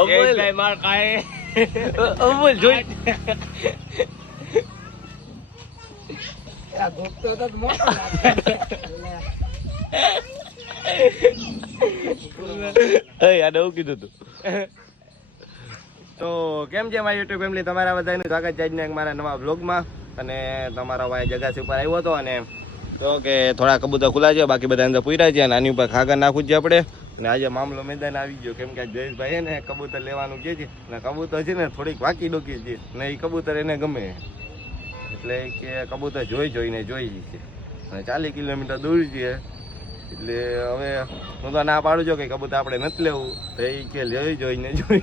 અમૂલ. ભાઈ માર કાય અમૂલ જોઈ. આ ભૂખતો તો મોટો લાગે. એ આને એવું કીધું તું? તો કેમ છે મારી યુટ્યુબ ફેમિલી તમારા બધાનું સ્વાગત છે આજના એક મારા નવા બ્લોગમાં અને તમારો ભાઈ જગાસી ઉપર આવ્યો હતો અને તો કે થોડા કબૂતર ખુલ્લા છે, બાકી બધા અંદર પૂર્યા છે, અને આની ઉપર ખાગર નાખવું છે આપણે. અને આજે મામલો મેદાન આવી ગયો. કેમ કે જયેશભાઈ ને કબૂતર લેવાનું કે છે, અને કબૂતર છે ને થોડીક વાકી ડોકી છે, ને એ કબૂતર એને ગમે. એટલે કે કબૂતર જોઈ જોઈને જોઈ છે. અને ચાલીસ કિલોમીટર દૂર છે, એટલે હવે હું તો ના પાડું છું કે કબૂતર આપણે નથી લેવું. તો એ કે લેવી જોઈને જોઈ.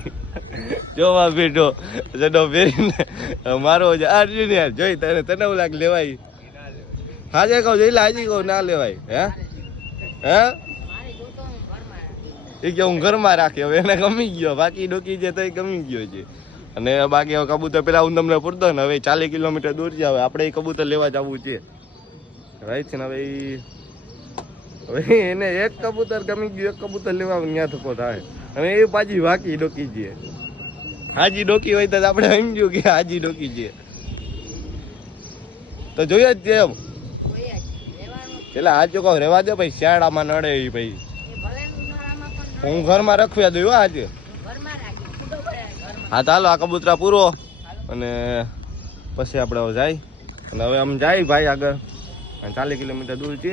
જોવા બેઠો. જડો ફેરીને મારો જ આ યાર જોઈ, તને તને એવું લેવાય? હાજે કહું છું હાજી કહું, ના લેવાય, હે? હે? એ કે હું ઘરમાં રાખી, હવે એને ગમી ગયો, બાકી ડોકી છે તો એ ગમી ગયો છે. અને બાકી હવે કબૂતર પેલા હું તમને પૂરતો ને હવે ચાલીસ કિલોમીટર દૂર છે, હવે આપણે એ કબૂતર લેવા જવું છે. રાઈટ છે ને હવે એ હવે એને એક કબૂતર ગમી ગયું, એક કબૂતર લેવા ત્યાં થકો થાય. અને એ પાછી વાકી ડોકી છે. હાજી ડોકી હોય તો આપણે સમજ્યું કે હાજી ડોકી છે. તો જોઈએ જ એમ. પેલા હાજો કહો રેવા દે ભાઈ, શિયાળામાં નડે એ ભાઈ. હું ઘરમાં રખવા દઉં આજે. હા ચાલો આ કબૂતરા પૂરો અને પછી આપણે હવે જાય. અને હવે આમ જાય ભાઈ આગળ. અને ચાલીસ કિલોમીટર દૂર છે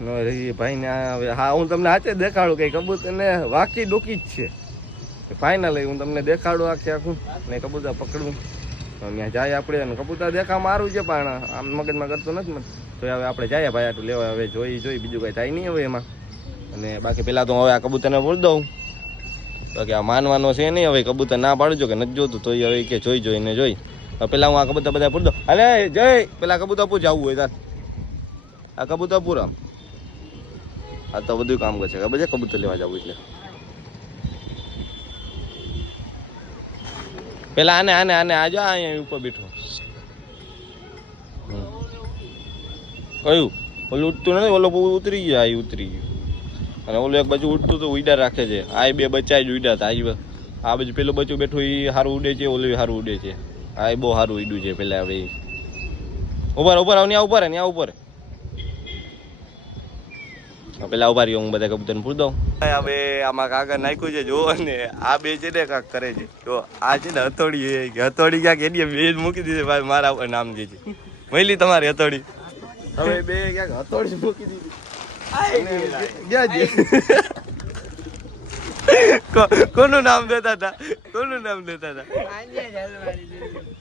નો રહી ભાઈ ને હવે હા, હું તમને હાથે દેખાડું કે કબૂતર ને વાકી ડોકી જ છે. ફાઇનલ હું તમને દેખાડું આખે આખું ને કબૂતર પકડું. ત્યાં જાય આપણે અને કબૂતર દેખા મારું છે પણ આમ મગજમાં કરતો નથી મને. તો હવે આપણે જાય ભાઈ, આટલું લેવા. હવે જોઈ જોઈ, બીજું કંઈ થાય નહીં હવે એમાં. અને બાકી પહેલાં તો હવે આ કબૂતરને બોલ દઉં. બાકી આ માનવાનો છે નહીં, હવે કબૂતર ના પાડજો કે નથી જોતું, તો હવે કે જોઈ જોઈને જોઈ. પહેલાં હું આ કબૂતર બધા પૂર દઉં. અલે જય! પેલા કબૂતર પૂર જવું હોય તાર. આ કબૂતર પૂર આ તો બધું કામ કરશે ખબર છે કબૂતર લેવા જવું એટલે? પેલા આને આને આને, આજો અહીંયા ઉપર બેઠો. કયું? ઓલું ઉઠતું નથી ઓલો ઉતરી ગયો આ ઉતરી ગયું. અને ઓલું એક બાજુ ઉડતું તો ઉડા રાખે છે. આ બે બચ્ચા જ ઉડ્યા હતા આ આ બાજુ પેલું બચ્ચું બેઠું એ સારું ઉડે છે ઓલું સારું ઉડે છે. આ બહુ સારું ઉડ્યું છે પેલા હવે ઉપર ઊભા રહો, ઉપર ને ન્યા ઊભા પેલા ઊભા રહ્યો હું બધા કબૂતરને પૂર દઉં. હવે આમાં કાગળ નાખ્યું છે જો ને આ બે છે ને કાંક કરે છે. જો આ છે ને હથોડી હથોડી ક્યાંક એની બે મૂકી દીધી ભાઈ મારા ઉપર નામ જે છે. મળી તમારી હથોડી. હવે બે ક્યાંક હથોડી મૂકી દીધી. ગયા છે. કોનું નામ દેતા હતા? કોનું નામ દેતા હતા.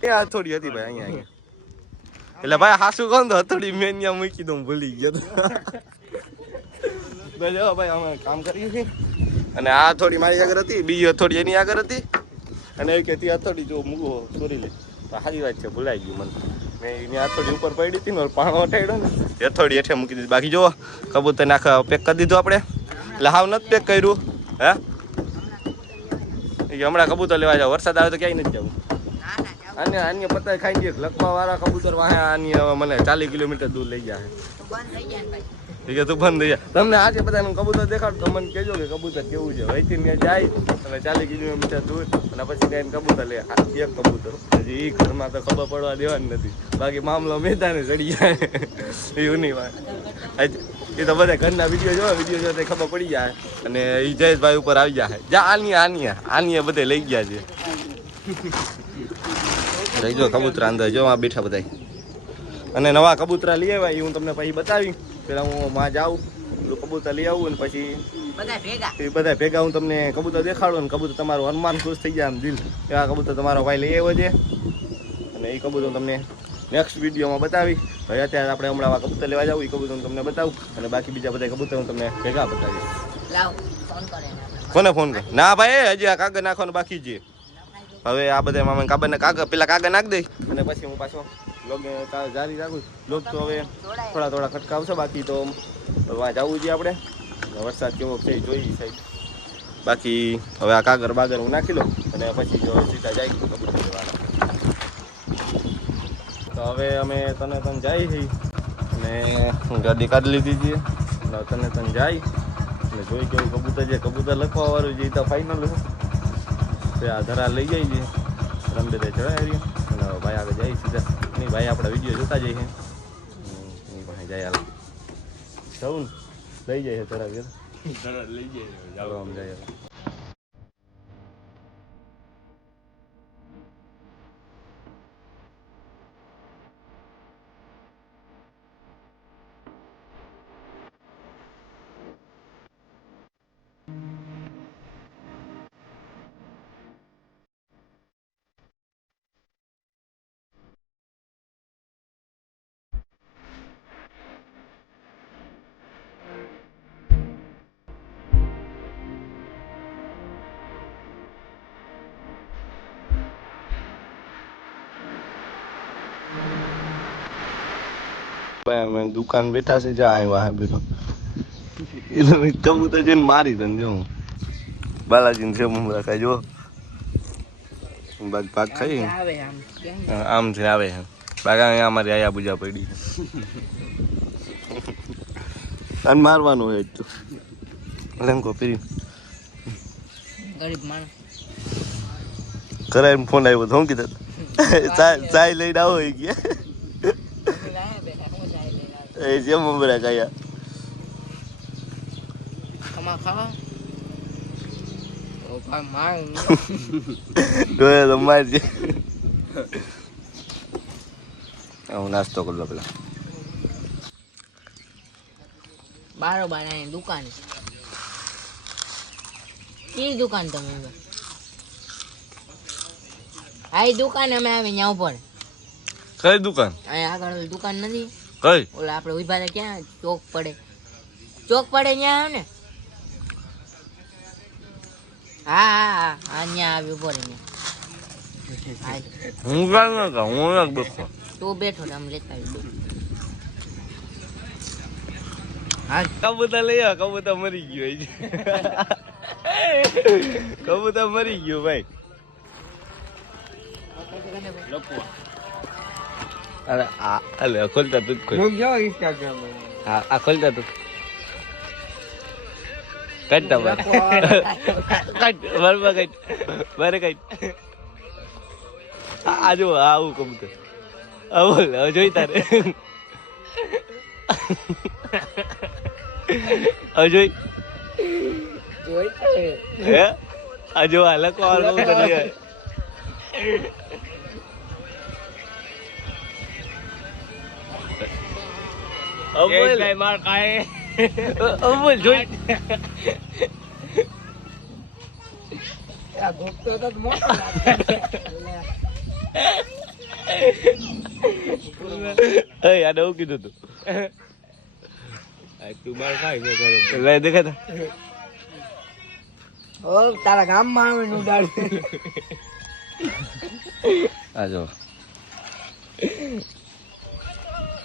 એ હથોડી હતી ભાઈ અહીંયા અહીંયા. એટલે ભાઈ હાસુ કોણ તો? હથોડી મેં ત્યાં મૂકી દઉં ભૂલી ગયો તો. ભાઈ અમે કામ કરીએ છીએ. અને આ હથોડી મારી આગળ હતી બીજી હથોડી એની આગળ હતી. અને એ કહેતી હથોડી જો મૂકો ચોરી લે. તો સારી વાત છે ભૂલાઈ ગયું મને. મેં એની હથોડી ઉપર પડી હતી ને પાણો અટાડ્યો ને. હથોડી હેઠે મૂકી દીધી. બાકી જો કબૂતર નાખ પેક કરી દીધું આપણે. એટલે હાવ નથી પેક કર્યું હે? હમણાં કબૂતર લેવા જાવ. વરસાદ આવે તો ક્યાંય નથી જવું. અને અન્ય જાવ આને આને પતા ખાઈ ગયા લખવા વાળા કબૂતર વાહે આની હવે મને ચાલીસ કિલોમીટર દૂર લઈ ગયા જાય કે તું બંધ થઈ જા. તમને આજે બધાનું કબૂતર દેખાડ તો મને કહેજો કે કબૂતર કેવું છે. અહીંથી મેં જાય, અને ચાલીસ કિલોમીટર દૂર, અને પછી ત્યાં કબૂતર લે. એક કબૂતર. હજી એ ઘરમાં તો ખબર પડવા દેવાની નથી. બાકી મામલો મેદાને ચડી જાય. એવું નહીં વાત. એ તો બધા ઘરના વીડિયો જોવે વીડિયો જોવે તે ખબર પડી જાય. અને એ જયેશભાઈ ઉપર આવી જાય જા, આની આની આની બધે લઈ ગયા છે. રહી જો કબૂતરા અંદર, જો આ બેઠા બધા અને નવા કબૂતરા લઈ આવ્યા એ હું તમને પછી બતાવી પેલા હું માં જાઉં પેલું કબૂતર લઈ આવું ને પછી બધા ભેગા? એ બધા ભેગા હું તમને કબૂતર દેખાડું ને કબૂતર તમારું હનુમાન ખુશ થઈ જાય આમ દિલ. એવા કબૂતર તમારો ભાઈ લઈ આવ્યો છે. અને એ કબૂતર તમને નેક્સ્ટ વિડીયોમાં બતાવી ભાઈ અત્યારે આપણે હમણાં આ કબૂતર લેવા જાવ એ કબૂતર હું તમને બતાવું. અને બાકી બીજા બધા કબૂતર હું તમને ભેગા બતાવીશ. કોને ફોન કર? ના ભાઈ હજી આ કાગળ નાખવાનું બાકી છે. હવે આ બધા મામા ને કાગળ પેલા કાગળ નાખ દઈ અને પછી હું પાછો લોગ જારી રાખું લોગ તો હવે થોડા થોડા ખટકા આવશે બાકી તો જવું છે આપણે. વરસાદ કેવો છે જોઈએ જોઈ સાઈડ બાકી હવે આ કાગળ બાગર હું નાખી લઉં અને પછી જો સીધા જાય તો હવે અમે તને તને જાય છે અને ગાડી કાઢી લીધી છીએ એટલે તને તને જાય. એટલે જોઈ કેવું કબૂતર છે. કબૂતર લખવા વાળું છે એ તો ફાઇનલ છે આ ધરા લઈ જાય છે. રમડે તે ચડાવી રહ્યો. અને ભાઈ આગળ જાય સીધા. નહીં ભાઈ આપણા વીડિયો જોતા જઈએ એની પાસે જાય હાલ. જવું ને. લઈ જાય છે ધરા ઘેર. લઈ ચાલો આમ જાય. ભાઈ અમે દુકાન બેઠા છે જા આવ્યા હે બેઠો એ તો મેં કબૂતર જઈને મારી તને જો. બાલાજીને છે મમરા ખાઈ જો. બાગ ભાગ ખાઈ આમ છે આવે છે બાગા અહીંયા અમારી આયા પૂજા પડી. અને મારવાનું હોય તો. લેંકો પીરી. ગરીબ માણસ. કરાય ફોન આવ્યો તો હું કીધું? ચાય લઈને આવો ગયા એ છે મમરા ખાયા તમા ખાવા ઓ ભાઈ માર ડોયે તો મારજે હું નાસ્તો કરી લો પેલા બારોબાર અહીં દુકાન કી દુકાન તમે? આ દુકાન અમે આવી ત્યાં ઉપર કઈ દુકાન અહીંયા આગળ દુકાન નથી કઈ? ઓલા આપણે ઊભા હતા ક્યાં? ચોક પડે. ચોક પડે ત્યાં ને? હા હા હા. હા ત્યાં આવી ઊભો હું કાંઈ ના કહું હું એક બેઠો. તું બેઠો ને આમ લેતા આવી દો હા કબૂતર લઈ આવ કબૂતર મરી ગયો ભાઈ કબૂતર મરી ગયો ભાઈ. અરે આ અલે ખોલતા તું ખોલ હા આ ખોલતા તું કાઢતા બાર કાઢ બરાબર કાઢ બારે કાઢ આજુ આવું કબૂતર આવું હવે જોઈ તારે હવે જોઈ હે આ જો વાળું કબૂતર લઈ આવે. હવે બોલ. એ માર ખાય હવે બોલ જોઈ એ યાદ નવું કીધું તું? આ તું માર ખાય મે કરો. લે દેખાતા ઓ તારા ગામમાં આવે નું આ જો.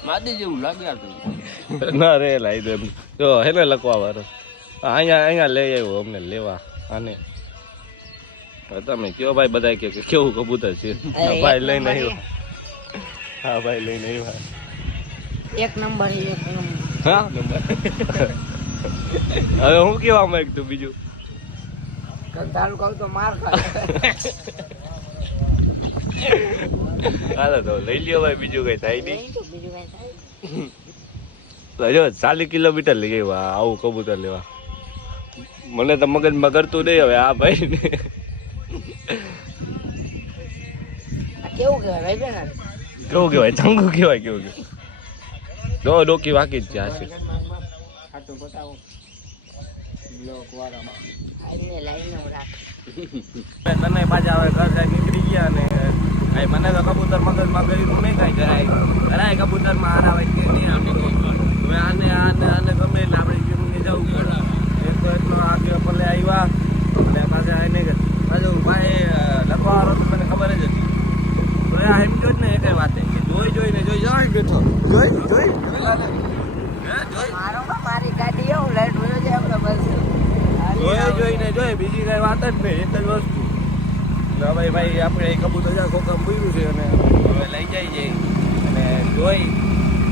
માદી જેવું લાગે ના રે લાઈ દે જો હે ને લખવા વાળો? અહીંયા અહીંયા લઈ આવ્યો અમને લેવા. આને. હવે તમે કયો ભાઈ બધા કે કેવું કબૂતર છે? ભાઈ લઈને આવ્યો. હા ભાઈ લઈને આવ્યો. એક નંબર એક નંબર. હા? હવે હું કેવા માંગતું બીજું? તારું કહું તો માર ખાય. હાલો તો લઈ લ્યો ભાઈ બીજું કઈ થાય નહીં. જો ચાલીસ કિલોમીટર લઈ આવ્યા આવું કબૂતર લેવા. મને તો મગજમાં કરતું નહીં હવે આ ભાઈ ને. કેવું કહેવાય ભાઈ બેન? કેવું કહેવાય ચંગુ કહેવાય કેવું કહેવાય. જો ડોકી વાકી જ છે લાઈને રાખ. તને પાછા હવે ઘર જાય નીકળી ગયા ને ભાઈ મને તો કબૂતર મગજમાં કર્યું નહીં કાંઈ કરાય કરાય કબૂતરમાં આના હોય કે નહીં આને હવે આને આને આને ગમે એટલે આપણે જીવને જવું પડે. એક તો એટલો આગળ પલે આવ્યા અને પાછા એને પાછું ભાઈ લખવાવાળો તો મને ખબર જ હતી. તો આ એમ જો જ ને એક વાતે. કે જોઈ જોઈને જોઈ જવાય બેઠો. જોઈ જોઈ. જોઈ. મારો ગાડી એવું લાઈટ હોય છે આપણે બસ. જોઈ જોઈને જોઈ. બીજી કઈ વાત જ નહીં. એક જ વસ્તુ. ભાઈ ભાઈ આપણે કબૂતર જા ખોખમ પૂર્યું છે અને હવે લઈ જાય છે. અને જોઈ,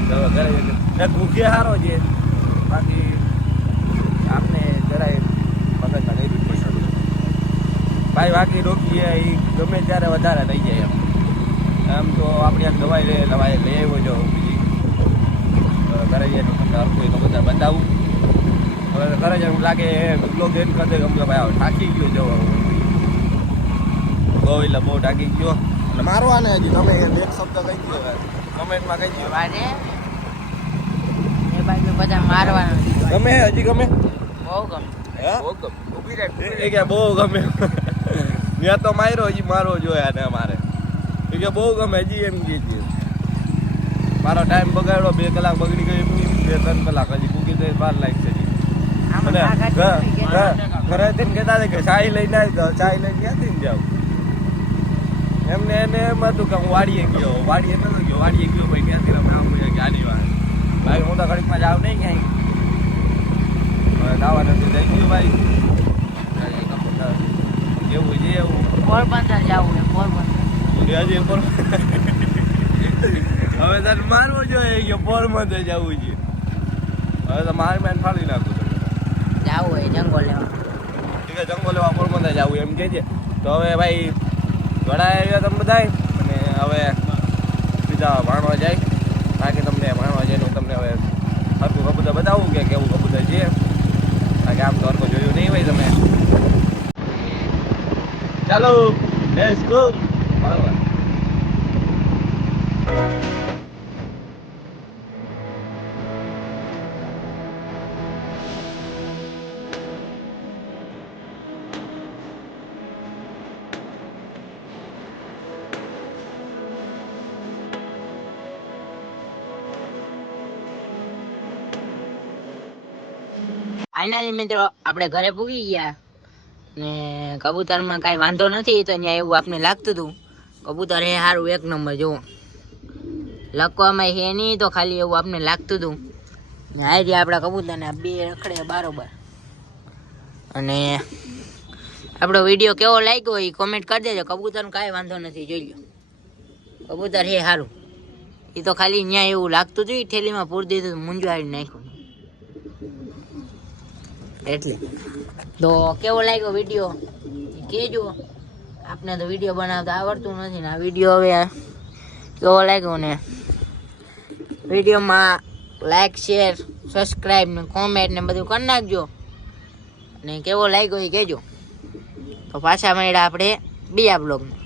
તો ઘરે ભૂખે સારો છે બાકી આપણે જરાય મગજમાં નહીં બી ભાઈ બાકી રોકીએ એ ગમે ત્યારે વધારે લઈ જાય એમ. આમ તો આપણે આમ દવાઈ લઈ દવાઈ લઈ આવ્યો જો બીજી. ઘરે જઈને કોઈ તો બધા બતાવું. હવે ઘરે જ લાગે બ્લોગ એમ કરી દે. કે ભાઈ થાકી ગયો જવા બહુ એટલે બહુ ડાગી ગયો. અને મારવાને હજી તમે એક શબ્દ કહી દો કમેન્ટમાં કહી દો વારે એ બાજુ બધા મારવાનું ગમે હજી ગમે? બહુ ગમે. હે? ઊભી રાખ એ કે બહુ ગમે. મેં તો માર્યો હજી મારવો જોયા ને અમારે. એ કે બહુ ગમે હજી એમ કે છે. મારો ટાઈમ બગાડ્યો બે કલાક બગડી ગયો એમની બે ત્રણ કલાક હજી કુકી દઈ બાર લાગશે અને ઘરે થઈને કહેતા કે ચાય લઈને આવી તો ચાય લઈને ક્યાંથી જાવ એમને એને એમ હતું કે હું વાડીએ ગયો. વાડીએ નતો ગયો. વાડીએ ગયો ભાઈ ક્યાંથી રમે આમ કે આની ભાઈ હું તો ઘડીકમાં જાવ નહીં ક્યાંય. હવે દાવા નથી જઈ ગયો ભાઈ. એવું જે એવું. પોરબંદર જવું છે પોરબંદર. હજી પોર હવે તને મારવો જોઈએ કે પોરબંદર જવું છે. હવે તો માર મેન ફાડી નાખું તમને જવું હોય જંગલ લેવા. જંગલ લેવા પોરબંદર જવું એમ કે છે. તો હવે ભાઈ ઘણા આવ્યા તમે બધા અને હવે બીજા ભાણવા જાય. બાકી તમને ભાણવા જાય તમને હવે હરકું કબૂતર બતાવું કે કેવું કબૂતર છે. બાકી આમ તો હરકું જોયું નહીં હોય તમે. ચાલો લેટ્સ ગો બરાબર. ફાઇનલી મિત્રો આપણે ઘરે પૂગી ગયા. ને કબૂતરમાં કાંઈ વાંધો નથી તો ત્યાં એવું આપને લાગતું હતું. કબૂતર એ સારું એક નંબર, જુઓ. લખવામાં હે નહીં, તો ખાલી એવું આપને લાગતું હતું. ને આ રહ્યા આપણા કબૂતરને બે રખડે બારોબર. અને આપણો વીડિયો કેવો લાગ્યો એ કોમેન્ટ કરી દેજો. કબૂતરનું કાંઈ વાંધો નથી, જોઈ લો કબૂતર હે સારું એ તો ખાલી ત્યાં એવું લાગતું હતું એ થેલીમાં પૂરી દીધું મૂંઝવાડી નાખ્યું. એટલે. તો કેવો લાગ્યો વીડિયો કહેજો. આપને તો વીડિયો બનાવતા આવડતું નથી ને આ વીડિયો હવે કેવો લાગ્યો ને? વિડીયોમાં લાઈક શેર સબસ્ક્રાઈબ ને કોમેન્ટ ને બધું કરી નાખજો. ને કેવો લાગ્યો એ કહેજો. તો પાછા મળ્યા આપણે બીજા બ્લોગમાં